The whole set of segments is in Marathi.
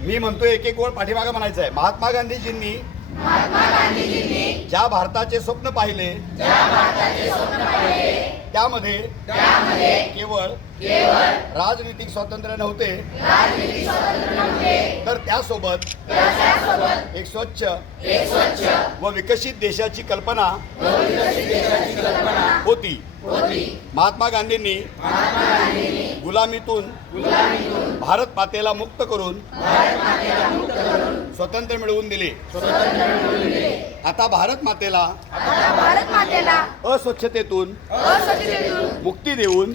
मी म्हणतो एक एक ओळ पाठीमागे म्हणायचं आहे. महात्मा गांधीजींनी ज्या भारताचे स्वप्न पाहिले त्यामध्ये केवळ राजनीतिक स्वातंत्र्य नव्हते, तर त्यासोबत एक स्वच्छ व विकसित देशाची कल्पना होती. महात्मा गांधींनी गुलामीतून भारत मातेला मुक्त करून स्वतंत्र मिळवून दिले. आता भारत मातेला अस्वच्छतेतून मुक्ती देऊन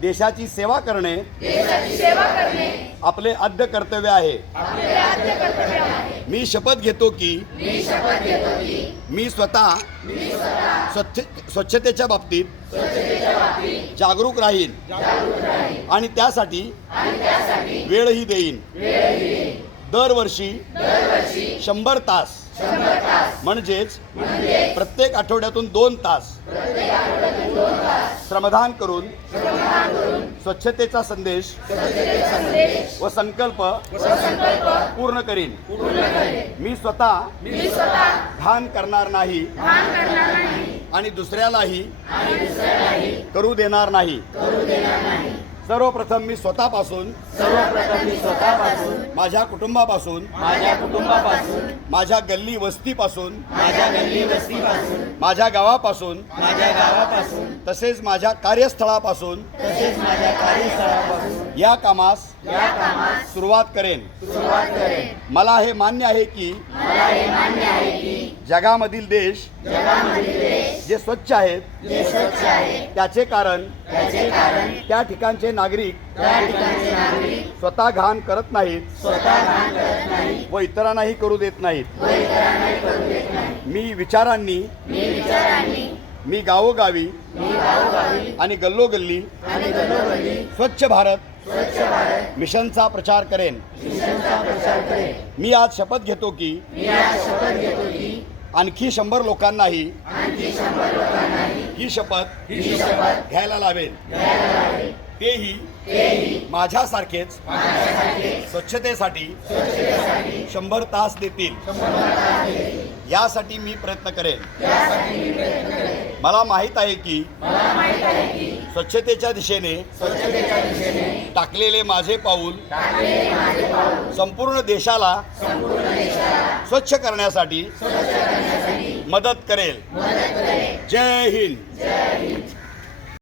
देशाची सेवा करणे आपले आद्य कर्तव्य आहे. मी शपथ घेतो की मी स्वतः स्वच्छतेच्या बाबतीत जागरूक राहीन आणि त्यासाठी वेळही देईन. दरवर्षी 100 तास म्हणजेच प्रत्येक आठवड्यातून 2 तास श्रमदान करून स्वच्छतेचा संदेश व संकल्प पूर्ण करीन. मी स्वतः घाण करणार नाही आणि दुसऱ्यालाही करू देणार नाही. सर्वप्रथम मी स्वतःपासून माझ्या कुटुंबापासून माझ्या गल्ली वस्तीपासून माझ्या गावापासून तसेच माझ्या कार्यस्थळापासून या कामास सुरुवात करेन. मला हे मान्य आहे की जगामधील देश जे स्वच्छ आहेत त्याचे कारण त्या ठिकाणचे नागरिक स्वतः घाण करत नाहीत व इतरांनाही करू देत नाहीत. मी विचारांनी मी गावोगावी आणि गल्लोगल्ली स्वच्छ भारत मिशनचा प्रचार करेन. मी आज शपथ घेतो की आणखी 100 लोकांनाही ही शपथ घ्यायला लावेल. तेही माझ्यासारखेच स्वच्छतेसाठी 100 तास देतील. यासाठी मी प्रयत्न करेन. मला माहीत आहे की स्वच्छतेच्या दिशेने टाकलेले माझे पाऊल संपूर्ण देशाला स्वच्छ करण्यासाठी मदत करेल. जय हिंद.